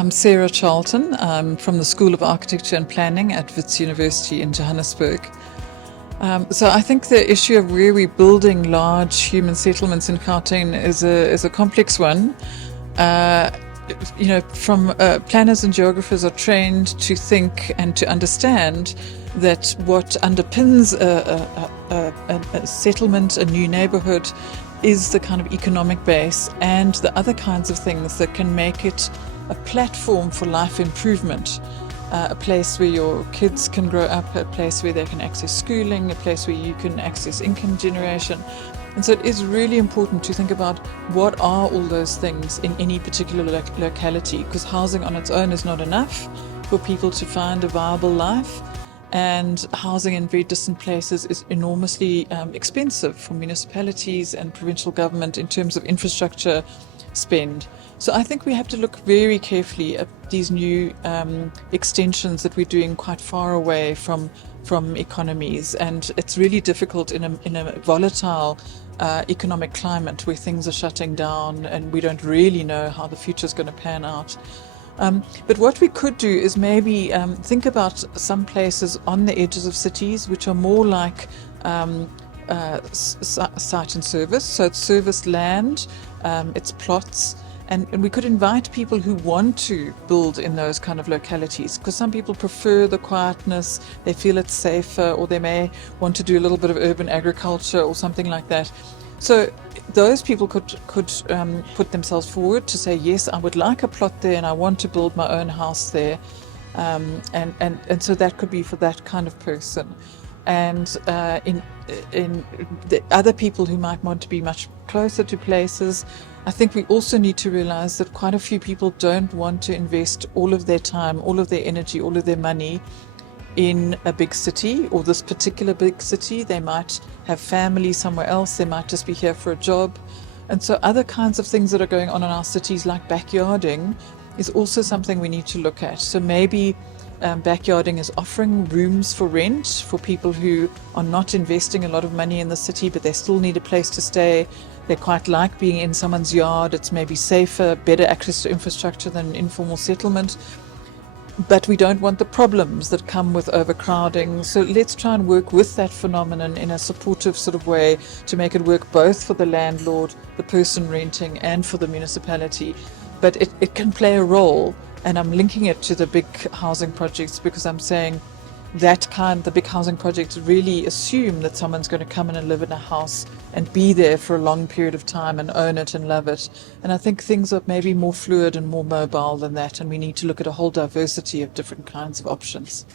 I'm Sarah Charlton. I'm from the School of Architecture and Planning at Wits University in Johannesburg. So I think the issue of where we're building large human settlements in Gauteng is a complex one. From planners and geographers are trained to think and to understand that what underpins a settlement, a new neighborhood, is the kind of economic base and the other kinds of things that can make it a platform for life improvement, a place where your kids can grow up, a place where they can access schooling, a place where you can access income generation. And so it is really important to think about what are all those things in any particular locality, because housing on its own is not enough for people to find a viable life. And housing in very distant places is enormously expensive for municipalities and provincial government in terms of infrastructure spend. So I think we have to look very carefully at these new extensions that we're doing quite far away from economies, and it's really difficult in a volatile economic climate where things are shutting down and we don't really know how the future is going to pan out. But what we could do is maybe think about some places on the edges of cities which are more like site and service. So it's serviced land, it's plots, and we could invite people who want to build in those kind of localities, because some people prefer the quietness, they feel it's safer, or they may want to do a little bit of urban agriculture or something like that. So those people could put themselves forward to say, yes, I would like a plot there and I want to build my own house there. And so that could be for that kind of person. And in the other people who might want to be much closer to places, I think we also need to realize that quite a few people don't want to invest all of their time, all of their energy, all of their money in a big city, or this particular big city. They might have family somewhere else, they might just be here for a job. And so other kinds of things that are going on in our cities, like backyarding, is also something we need to look at. So maybe backyarding is offering rooms for rent for people who are not investing a lot of money in the city, but they still need a place to stay. They quite like being in someone's yard. It's maybe safer, better access to infrastructure than an informal settlement. But we don't want the problems that come with overcrowding. So let's try and work with that phenomenon in a supportive sort of way to make it work both for the landlord, the person renting, and for the municipality. But it can play a role, and I'm linking it to the big housing projects, because I'm saying the big housing projects really assume that someone's going to come in and live in a house and be there for a long period of time and own it and love it. And I think things are maybe more fluid and more mobile than that, and we need to look at a whole diversity of different kinds of options.